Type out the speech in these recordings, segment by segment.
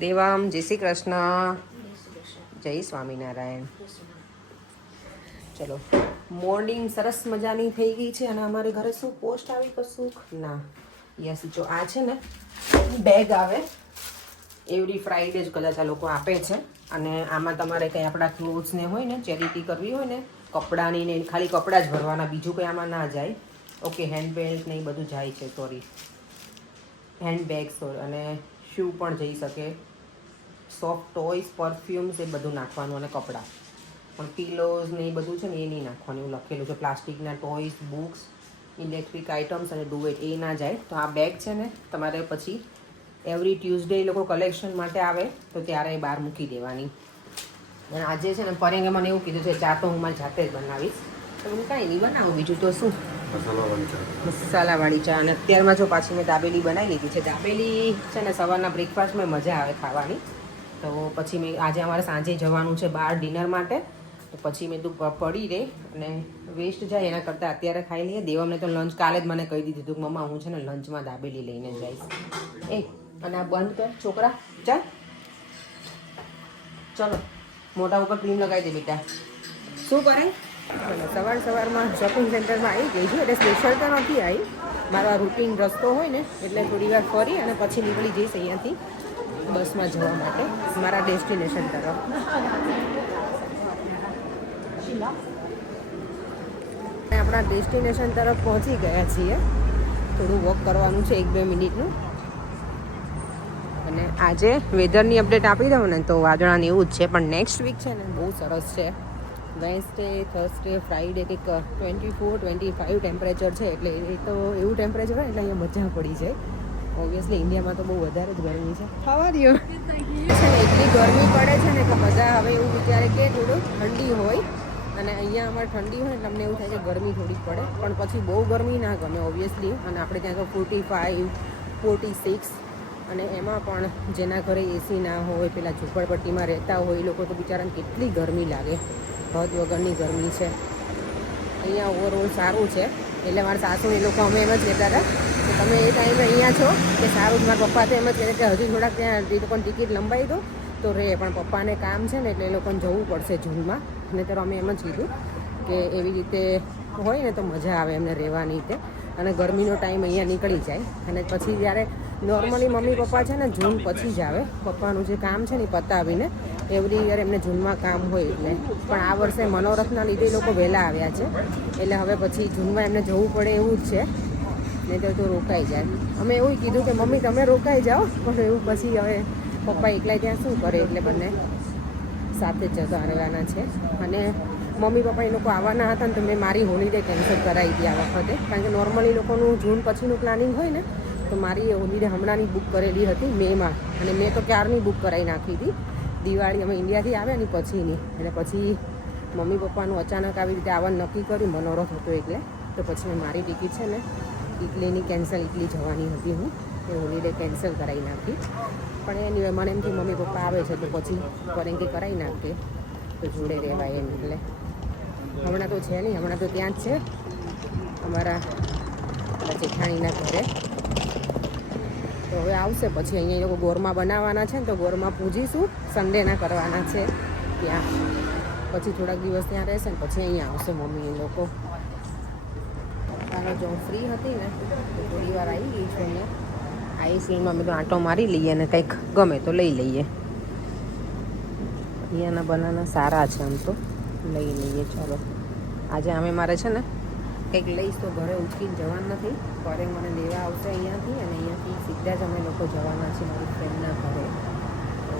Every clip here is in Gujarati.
દેવામ જય શ્રી કૃષ્ણ. જય સ્વામિનારાયણ. ચલો મોર્નિંગ સરસ મજાની થઈ ગઈ છે અને અમારે ઘરે શું પોસ્ટ આવી કશું ના યસ જો આ છે ને બેગ આવે એવરી ફ્રાઈડે જ કદાચ આ લોકો આપે છે અને આમાં તમારે કંઈ આપણા ક્લોથ્સને હોય ને ચેરિટી કરવી હોય ને કપડાની ને ખાલી કપડાં જ ભરવાના, બીજું કંઈ આમાં ના જાય. ઓકે હેન્ડબેલ્ટ ને એ બધું જાય છે, સોરી હેન્ડબેગ સોરી, અને શૂ પણ જઈ શકે, સોફ્ટ ટોયસ પરફ્યુમ્સ એ બધું નાખવાનું અને કપડાં પણ પીલોઝ ને એ બધું છે ને એ નહીં નાખવાનું એવું લખેલું છે. પ્લાસ્ટિકના ટોયસ, બુક્સ, ઇલેક્ટ્રિક આઇટમ્સ અને ડુવેટ એ ના જાય. તો આ બેગ છે ને તમારે પછી એવરી ટ્યુઝડે એ લોકો કલેક્શન માટે આવે તો ત્યારે એ બહાર મૂકી દેવાની. અને આજે છે ને પરેંગે મને એવું કીધું છે ચા તો હું મારી જાતે જ બનાવીશ, તો હું કાંઈ નહીં બનાવું, બીજું તો શું મસાલાવાળી ચા. અને અત્યારમાં જો પાછી મેં દાબેલી બનાવી લીધી છે. દાબેલી છે ને સવારના બ્રેકફાસ્ટમાં મજા આવે ખાવાની. તો પછી મેં આજે અમારે સાંજે જવાનું છે બહાર ડિનર માટે, તો પછી મેં તું પડી રહે અને વેસ્ટ જાય એના કરતાં અત્યારે ખાઈ લઈએ. દેવમને તો લંચ કાલે જ મને કહી દીધું હતું કે મમ્મા હું છે ને લંચમાં દાબેલી લઈને જઈશ. એ અને આ બંધ કર છોકરા, ચાલ ચલો મોઢા ઉપર ક્રીમ લગાવી દે બેટા. શું કરે? સવારમાં શોપિંગ સેન્ટરમાં આવી ગઈ છું, એટલે સ્પેશિયલ તો નથી આવી, મારો આ રૂટીન રસ્તો હોય ને એટલે થોડી વાર ફરી અને પછી નીકળી જઈશ અહીંયાથી બસમાં જવા માટે મારા ડેસ્ટિનેશન તરફ. આપણા ડેસ્ટિનેશન તરફ પહોંચી ગયા છીએ. થોડું વોક કરવાનું છે 1-2 મિનિટનું. અને આજે વેધરની અપડેટ આપી દઉં ને તો વાદળાને એવું જ છે, પણ નેક્સ્ટ વીક છે ને બહુ સરસ છે. વેન્સડે, થર્સડે, ફ્રાઈડે કંઈક 24-25 ટેમ્પરેચર છે, એટલે એ તો એવું ટેમ્પરેચર હોય એટલે અહીંયા મજા પડી જાય. ઓબ્વિયસલી ઇન્ડિયામાં તો બહુ વધારે જ ગરમી છે. ખાવા દો છે ને એટલી ગરમી પડે છે ને કે બધા હવે એવું વિચારે કે થોડું ઠંડી હોય, અને અહીંયા અમારે ઠંડી હોય એટલે અમને એવું થાય કે ગરમી થોડીક પડે, પણ પછી બહુ ગરમી ના ગમે ઓબ્વિયસલી. અને આપણે ત્યાં તો 45, 46, અને એમાં પણ જેના ઘરે એસી ના હોય, પેલા ઝૂંપડપટ્ટીમાં રહેતા હોય એ લોકો તો બિચારાને કેટલી ગરમી લાગે, હદ વગરની ગરમી છે. અહીંયા ઓવરઓલ સારું છે, એટલે મારા સાસુ એ લોકો અમે એમ જ કહેતા હતા કે તમે એ ટાઈમે અહીંયા છો કે સારું. મારા પપ્પા તો એમ જ કહેતા કે હજી થોડાક ત્યાં એ લોકોને ટિકિટ લંબાવી દો તો રહે, પણ પપ્પાને કામ છે ને એટલે એ લોકોને જવું પડશે જૂનમાં. અને ત્યારે અમે એમ જ કીધું કે એવી રીતે હોય ને તો મજા આવે એમને રહેવાની રીતે, અને ગરમીનો ટાઈમ અહીંયા નીકળી જાય. અને પછી જ્યારે નોર્મલી મમ્મી પપ્પા છે ને જૂન પછી જ આવે, પપ્પાનું જે કામ છે ને પતાવીને એવરી યર એમને જૂનમાં કામ હોય એટલે. પણ આ વર્ષે મનોરથના લીધે લોકો વહેલા આવ્યા છે, એટલે હવે પછી જૂનમાં એમને જવું પડે એવું જ છે, નહીં તો રોકાઈ જાય. અમે એવું કીધું કે મમ્મી તમે રોકાઈ જાઓ, પણ એવું પછી હવે પપ્પા એકલા ત્યાં શું કરે, એટલે બંને સાથે જ જતા રહેવાના છે. અને મમ્મી પપ્પા એ લોકો આવવાના હતા ને તો મેં મારી હોલિડે કેન્સલ કરાવી હતી આ વખતે, કારણ કે નોર્મલી લોકોનું જૂન પછીનું પ્લાનિંગ હોય ને, તો મારી હોલિડે હમણાંની બુક કરેલી હતી મેમાં, અને મેં તો ક્યારની બુક કરાવી નાખી હતી. દિવાળી અમે ઇન્ડિયાથી આવ્યા ને પછીની, એટલે પછી મમ્મી પપ્પાનું અચાનક આવી રીતે આવવાનું નક્કી કર્યું, મનોરથ હતો એટલે. તો પછી મેં મારી ટિકિટ છે ને ઇટલીની કેન્સલ, ઇટલી જવાની હતી હું, એ હોલિડે કેન્સલ કરાવી નાખી. પણ એની મને એમથી મમ્મી પપ્પા આવે છે તો પછી ફરેંગી કરાવી નાખે તો જોડે રહેવાય એમ. એટલે હમણાં તો છે નહીં, હમણાં તો ત્યાં જ છે અમારા જેઠાણીના ઘરે. તો હવે આવશે પછી અહીંયા એ લોકો ગોરમાં બનાવવાના છે ને, તો ગોરમાં પૂજીશું, સન્ડેના કરવાના છે ત્યાં. પછી થોડાક દિવસ ત્યાં રહેશે ને પછી અહીંયા આવશે મમ્મી એ લોકો. ચાલો જો હું ફ્રી હતી ને થોડી વાર આવી ગઈ છું અહીંયા આઈસક્રીમમાં. મેં તો આંટો મારી લઈએ અને કંઈક ગમે તો લઈ લઈએ. અહીંયાના બનાના સારા છે, આમ તો લઈ લઈએ. ચાલો આજે અમે મારે છે ને કંઈક લઈશ તો ઘરે ઉચકીને જવાનું નથી, ઘરે મને લેવા આવશે અહીંયાથી, અને અહીંયાથી સીધા જ અમે લોકો જવાના છીએ મારી ફ્રેન્ડના ઘરે. તો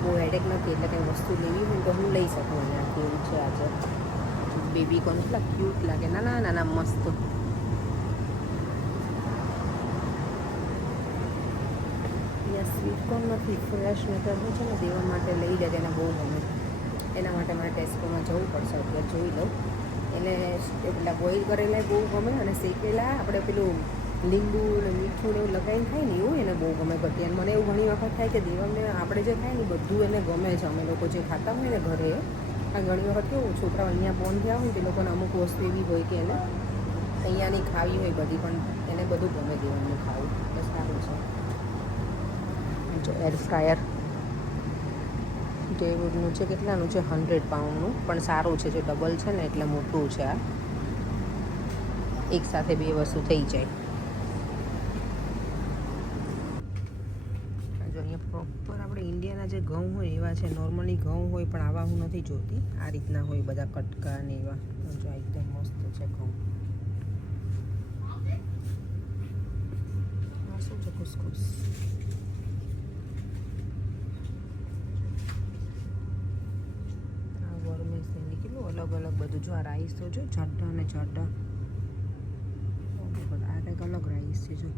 બહુ હેડેક નથી, એટલે કંઈ વસ્તુ લેવી હોય તો હું લઈ શકું અહીંયાથી, એવું છે. આજે બેબી કોણ કેટલા ક્યુટ લાગે, નાના નાના મસ્ત. અહીંયા સ્વીટકોર્ન નથી, ફ્રેશ મેટર હું છે ને દેવા માટે લઈ લે, તેને બહુ ગમે. એના માટે મારે ટેસ્કોમાં જવું પડશે, અત્યારે જોઈ લઉં. એને પેલા બોઇલ કરેલા બહુ ગમે, અને શેકેલા આપણે પેલું લીંબુ ને મીઠું ને એવું લગાવીને ખાય ને એવું એને બહુ ગમે બધી. અને મને એવું ઘણી વખત થાય કે દેવાને આપણે જે ખાય ને બધું એને ગમે છે, અમે લોકો જે ખાતા હોય ને ઘરે. આ ઘણી વખત કેવું છોકરાઓ અહીંયા બોર્ન થયા હોય ને તે લોકોને અમુક વસ્તુ એવી હોય કે એને અહીંયાની ખાવી હોય બધી, પણ એને બધું ગમે દેવાનું ખાવું, એટલે સારું છે. જો એર ફ્રાયર જેવું છે. કેટલાનું છે? 100 પાઉન્ડનું, પણ સારું છે. જો ડબલ છે ને એટલે મોટું છે. આ એક સાથે બે વસ્તુ થઈ જાય. જો અહીંયા પ્રોપર આપણે ઇન્ડિયાના જે ઘઉં હોય એવા છે. નોર્મલી ઘઉં હોય પણ આવા હું નથી જોતી. આ રીતના હોય બધા કટકા ને એવા. જો એકદમ મસ્ત છે ઘઉં. આ શું છે? ખુશખુશ. આ વરમેસ ને કેટલું અલગ અલગ બધું. જો આ રાઈસ તો જો જાડા ને જાડા. આ કંઈક અલગ રાઈસ છે. જો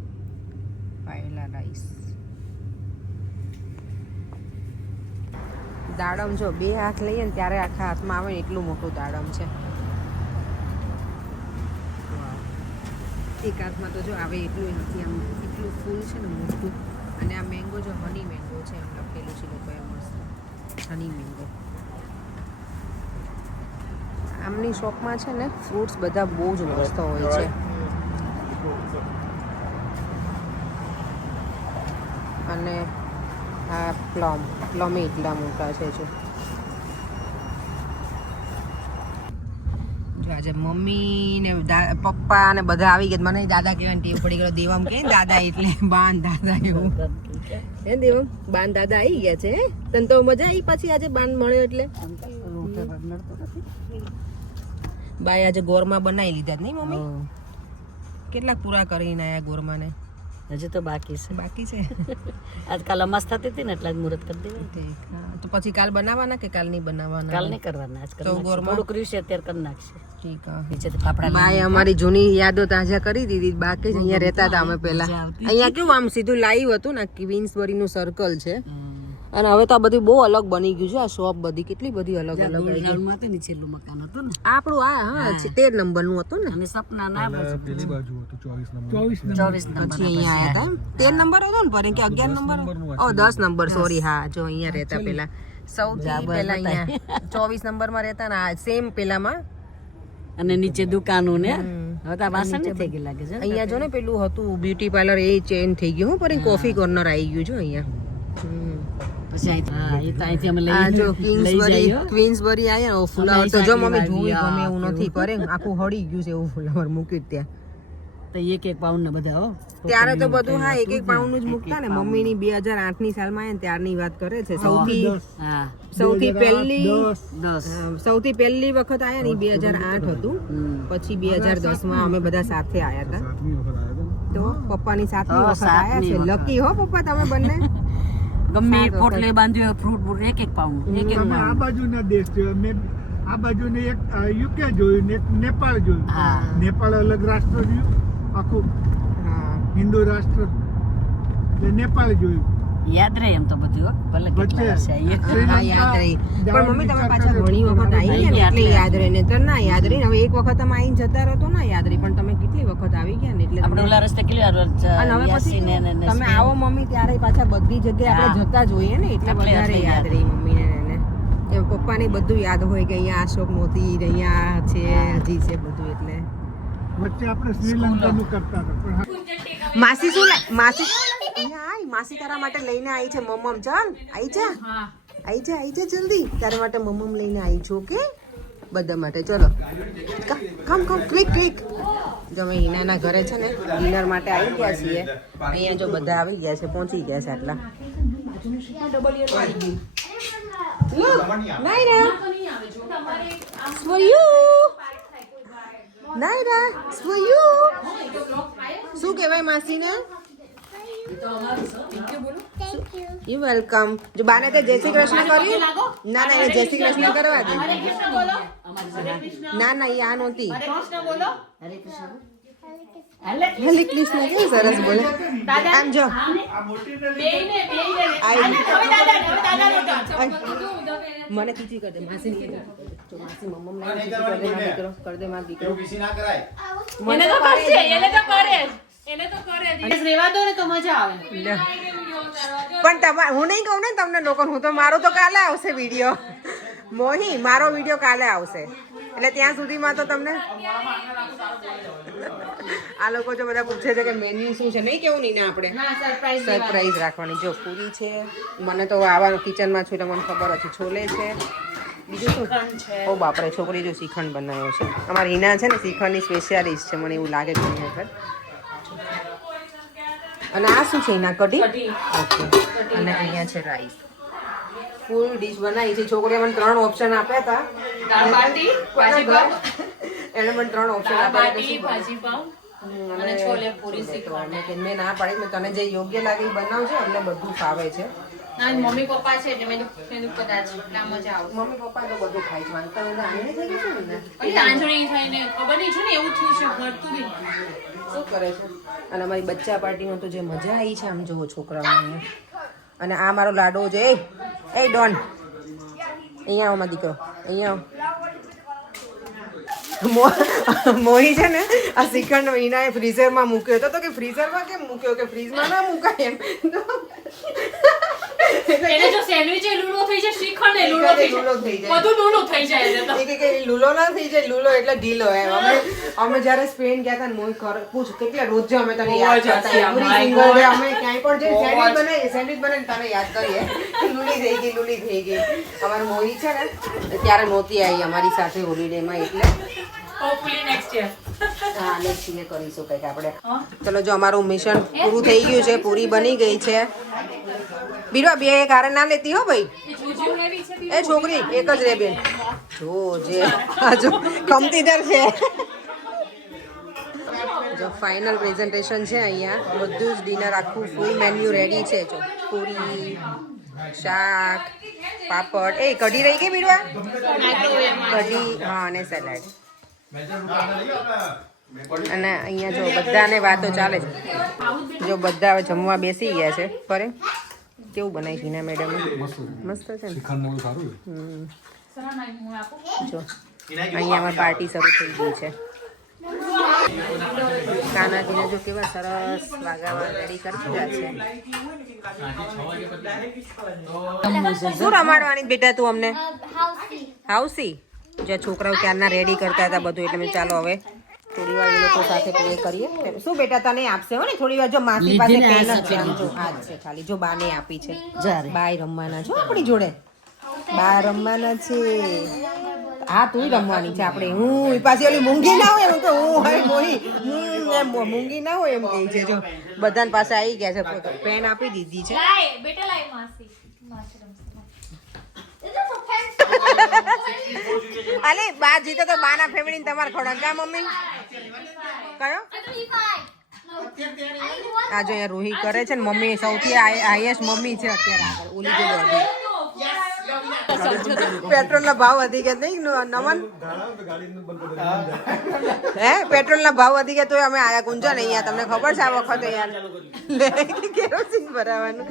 પાયેલા રાઈસ. દાડમ જો બે હાથ લઈએ ને ત્યારે આખા હાથમાં આવે ને એટલું મોટું દાડમ છે. એક હાથમાં તો જો આવે એટલું નથી. આમ એટલું ફૂલ છે ને મોટું. અને આ મેંગો જો હની મેંગો છે એમ લખેલું છે લોકોએ મસ્ત. હની મેંગો. આમની શોપમાં છે ને ફ્રૂટ્સ બધા બહુ જ મસ્ત હોય છે. અને આ પ્લમ એટલા મોટા છે. જો આજે મમ્મી ને પપ્પા ને બધા આવી ગયા. મને દાદા કહેવાની ટેવ પડી ગયો. દેવમ કે દાદા એટલે બાન દાદા એવું. હે દેવમ બાન દાદા આવી ગયા છે. તને તો મજા આવી પાછી આજે બાન મળ્યો એટલે. બાય આજે ગોરમાં બનાવી લીધા નહીં મમ્મી? કેટલા પૂરા કરીને આયા ગોરમાને? હજી તો બાકી છે. બાકી છે. આજકાલ અમાસ થતી હતી ને એટલે જ મુહૂર્ત કરી દેવી. તો પછી કાલ બનાવવાના કે કાલ નહીં બનાવવાના? કાલ નહીં કરવાના. આજકાલ તો ગોરમાં થોડુંક રહ્યું છે અત્યારે કરી નાખશે. ઠીક. નીચેથી પાપડા બાય અમારી જૂની યાદો તાજા કરી દીધી. બાકી જ અહીંયા રહેતા હતા અમે પહેલા. અહીંયા કેવું આમ સીધું લાઈવ હતું ને. ક્વીન્સબરી નું સર્કલ છે. અને હવે તો આ બધું બહુ અલગ બની ગયું છે. આ શોપ બધી કેટલી બધી અલગ અલગ નીચેલું મકાન હતું ને આપણું. હા 13 નંબર નું હતું ને. અને સપના ના પેલી બાજુ હતું 24 24 પછી અહીંયા આવ્યા હતા. 13 નંબર હતો ને પર કે 11 નંબર? ઓ 10 નંબર સોરી. હા જો અહીંયા રહેતા પેલા. સૌથી પહેલા અહીંયા 24 નંબર માં રહેતા ને. સેમ પેલામાં. અને નીચે દુકાનો ને હવે તો વાસણ ની થઈ ગઈ લાગે છે. અહીંયા જો ને પેલું હતું બ્યુટી પાર્લર એ ચેન્જ થઈ ગયું. હું પર કોફી કોર્નર આવી ગયું છે અહીંયા. ક્વીન્સબરી આયા ને ફુલાવર તો જો મમ્મી જોઈ ગમે એવું નથી. કરે આખું હળી ગયું છે એવું ફુલાવર મૂક્યું ત્યાં. તો એક પાઉન્ડ ને બધા હો ત્યારે તો બધું હા એક પાઉન્ડ નું જ મૂકતા ને. મમ્મી ની 2008 ની સાલમાં આયા ને ત્યારની વાત કરે છે. સૌથી પહેલી વખત આયા ને 2008 હતું. પછી 2010 માં અમે બધા સાથે આયા હતા. તો પપ્પાની 7મી વખત આયા છે. લકી હો પપ્પા તમે બંને. ગમે પોટલે બાંધ્યો ફ્રૂટ એક પાઉન્ડ આ બાજુના દેશ જોયો. મેં આ બાજુને એક યુકે જોયું ને એક નેપાળ જોયું. નેપાળ અલગ રાષ્ટ્ર જોયું આખું. હિન્દુ રાષ્ટ્ર એટલે નેપાળ જોયું. યાદ રહે એમ તો બધું. ભલે કેટલા વર્ષે આવીએ. હા યાદ રહી. પણ મમ્મી તમે પાછા ઘણી વખત આવી ગયા ને એટલે યાદ રહી. ને તો ના યાદ રહી. હવે એક વખત અમે આવીને જતા રહો તો ના યાદ રહી. પણ તમે કેટલી વખત આવી ગયા ને એટલે આપણે ઓલા રસ્તે કેટલી વાર અને હવે પછી તમે આવો મમ્મી ત્યારે પાછા બધી જગ્યાએ આપણે જતા જોઈએ ને એટલે વધારે યાદ રહી મમ્મીને ને. એ પપ્પાને બધું યાદ હોય કે અહીંયા આ શોપ નહોતી, અહીંયા છે, હજી છે બધું. એટલે વચ્ચે આપણે શ્રીલંકાનું કરતા હતા. માસી શું માસી અહીંયા આય માસી તારા માટે લઈને આવી છે મમ્મમ. ચાલ આવી જા આવી જા જલ્દી. તારા માટે મમ્મમ લઈને આવી છું. ઓકે બધા માટે. ચલો કમ ક્વિક. જો અમે હિનાના ઘરે છે ને ડિનર માટે આવી ગયા છીએ. અહીંયા જો બધા આવી ગયા છે, પહોંચી ગયા છે. આટલા નાયરા સ્વયુ શું કહેવાય માસીને? You welcome. જો બાને તે જય શ્રી કૃષ્ણ કર્યું? ના એને જય શ્રી કૃષ્ણ કરવા દે. ના એ આ નહોતી. હરે કૃષ્ણ કેવું સરસ બોલે. આમ જો મને ખીચી કર દે. માસી માસી મમ્મ કર દે મારો દીકરો. મને તો કરશે. એને તો કરે રેવા દો ને તો મજા આવે. પણ તમારે હું નહીં કહું ને તમને લોકો. હું તો મારો તો કાલે આવશે વિડીયો. મોહી મારો વિડીયો કાલે આવશે. એટલે ત્યાં સુધીમાં તો તમને આ લોકો જો બધા પૂછે છે કે મેન્યુ શું છે, નહીં કેવું નહીં ને આપણે સરપ્રાઈઝ રાખવાની. જો પૂરી છે, મને તો આવા કિચનમાં છું એટલે મને ખબર હતી. છોલે છે, બીજું શું? ઓ બાપરે, છોકરી જો શ્રીખંડ બનાવ્યો છે. અમારી હિના છે ને શ્રીખંડની સ્પેશિયાલિસ્ટ છે, મને એવું લાગે છે ઘણી વખત. અને આ શું છે હિના? કઢી. ઓકે. અને અહીંયા છે રાઈસ. ફૂલ ડીશ બનાવી છે. છોકરીએ મને 3 ઓપ્શન આપ્યા હતા. એને મને 3 ઓપ્શન આપ્યા અને છોલે પૂરી શ્રીખંડ. મેં ના પાડી, મેં તને જે યોગ્ય લાગે એ બનાવજે, એટલે બધું ફાવે છે. મમ્મી પપ્પા છે એટલે મેં કદાચ મજા આવે. મમ્મી પપ્પા તો બધું ખાય છે. વાંધો નહીં થઈ ગયું છે ને આંજણી થઈને ખબર નહીં છે ને એવું થયું છે ભરતું બી શું કરે છે. અને અમારી બચ્ચા પાર્ટીમાં તો જે મજા આવી છે, આમ જોવો છોકરાઓને. અને આ મારો લાડો છે. એ ડોન, અહીંયા આવો મારો દીકરો, અહીંયા આવો. મોહી છે ને આ શ્રીખંડ હિનાએ ફ્રીઝરમાં મૂક્યો હતો. તો કે ફ્રીઝરમાં કેમ મૂક્યો? કે ફ્રીઝમાં ના મુકાય એમ. એને જો સેન્ડવિચ એ લૂલો થઈ જાય, શ્રીખંડ એ લૂલો થઈ જાય, બધું લૂલો થઈ જાય છે. કે લૂલો ના થઈ જાય. લૂલો એટલે ઢીલો એમ. અમે જ્યારે સ્પેન ગયા હતા ને મોહી પૂછ કેટલા રોજ અમે તને યાદ કરતા. એવરી સિંગલ ડે અમે ક્યાંય પણ જઈને સેન્ડવિચ બનાવીને તને યાદ કરીએ લૂલી થઈ ગઈ. અમારી મોહી છે ને ત્યારે નહોતી આવી અમારી સાથે હોલિડેમાં, એટલે હોપફુલી નેક્સ્ટ યર. હા, નેક્સ્ટ યર કરીશું કંઈક આપણે. ચલો, જો અમારું મિશન પૂરું થઈ ગયું છે. પૂરી બની ગઈ છે. બીરવા બે કારે ના લેતી હો ભાઈ. એ છોકરી એક જ રે બેન. જો જે જો કમતીદર છે. જો ફાઇનલ પ્રેઝન્ટેશન છે અહીંયા. બધું જ ડિનર આખું ફૂલ મેન્યુ રેડી છે. જો પૂરી, શાક, પાપડ. એ કઢી રહી ગઈ બીરવા? કઢી, હા, અને સલાડ. અને અહીંયા જો બધાને વાતો ચાલે છે. જો બધા હવે જમવા બેસી ગયા છે. ફરે કેવું બનાવી હિના મેડમ? મસ્ત છે ને. જો અહીંયા અમારી પાર્ટી શરૂ થઈ ગઈ છે. કાનાજીને જો કેવા સરસ વાગાવા રેડી કરી દીધા છે. શું રમાડવાની બેટા તું અમને? હાઉસી. જે છોકરાઓ ક્યારના રેડી કરતા હતા બધું, એટલે મેં ચાલો હવે થોડી વાર એ લોકો સાથે પ્લે કરીએ. શું બેટા તને આપશે હો ને થોડી વાર? જો માસી પાસે પેન જ છે. આમ જો આ છે ખાલી. જો બાને આપી છે. બાય રમવાના છો આપણી જોડે. બા રમવાના છે. હા, તું રમવાની છે આપણે. હું પાછી ઓલી મૂંગી ના હોય એમ કે હું હોય મોહી એમ મૂંગી ના હોય એમ કહે છે. જો બધાને પાસે આવી ગયા છે. પેન આપી દીધી છે. બેટા લાય માસી. અલે બા જીતે તો બાના ફેમિલી તમારે ખોડા કા મમ્મી કયો? આ જો અહીંયા રૂહી કરે છે ને. મમ્મી સૌથી હાઈએસ્ટ મમ્મી છે અત્યારે આગળ. ઓલી જો પેટ્રોલ ના ભાવ વધી ગયા નહીં નમન? હે પેટ્રોલ ના ભાવ વધી ગયા તો અમે આયા ગુંજા ને અહીંયા. તમને ખબર છે આ વખતે યાર કેરોસીન ભરાવાનું.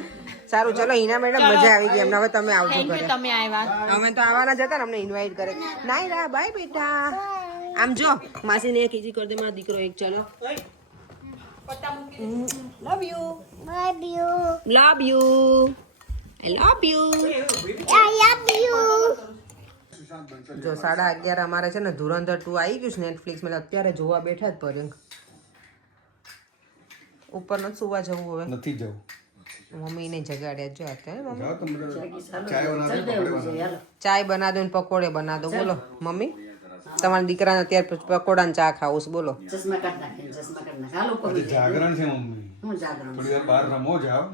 સારું, ચલો હિના મેડમ મજા આવી ગઈ અમને. હવે તમે આવજો ઘરે. તમે આવ્યા. અમે તો આવવાના જતા ને, અમને ઇન્વાઇટ કરે. નાયરા બાય બેટા. આમ જો માસીને એક ઈજી કરી દે મારો દીકરો એક. ચલો, love you. Love you. I love you. જો 11:30 અમારે છે ને ધુરંધર 2 આવી ગયું છે નેટફ્લિક્સ માં. અત્યારે જોવા બેઠા જ પર ઉપર નથી સુવા જવું હવે? નથી જવું. મમ્મી ને જગાડ્યા જો અત્યારે. મમ્મી ચાય બના દો ને પકોડે બના દો. બોલો મમ્મી, તમારા દીકરાને અત્યારે પકોડા ને ચા ખાવું છે. બોલો. જાગરણ છે મમ્મી. થોડી વાર બહાર રમો જાવ.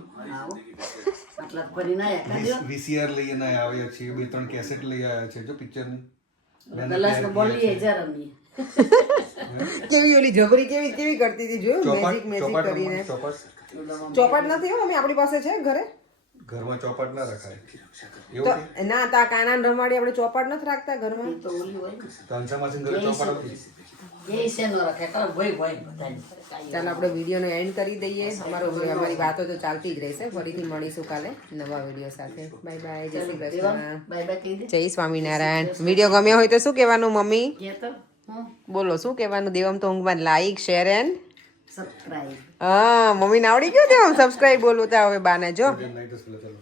વીસીઆર લઈને આવ્યા છીએ. 2-3 કેસેટ લઈ આવ્યા છે જો પિક્ચરની. કેવી ઓલી જબરી કેવી કરતી હતી જોયું? મેજિક કરીને. ચોપાટ નથી હો મમ્મી આપણી પાસે છે ઘરે. ઘરમાં ચોપાટ ના રખાય. તો ના તા કાનાને રમાડી આપણે ચોપાટ નથી રાખતા ઘરમાં. તનસા માસી ઘરે ચોપાટ હતી. ચાલો આપણે વિડીયોનો એન્ડ કરી દઈએ. અમારી વાતો તો ચાલતી જ રહેશે. ફરીથી મળીશું કાલે નવા વિડીયો સાથે. Bye bye. જય શ્રી કૃષ્ણ. જય સ્વામિનારાયણ. વિડીયો ગમ્યો હોય તો શું કહેવાનું મમ્મી? બોલો શું કહેવાનું? દેવમ તો ઊંઘમાં લાઈક શેર એન્ડ સબસ્ક્રાઇબ. હા, મમ્મીને આવડી ગયું દેવમ સબસ્ક્રાઇબ બોલતા હવે બાને જો. નાઈટ સ્કૂલ ચાલો.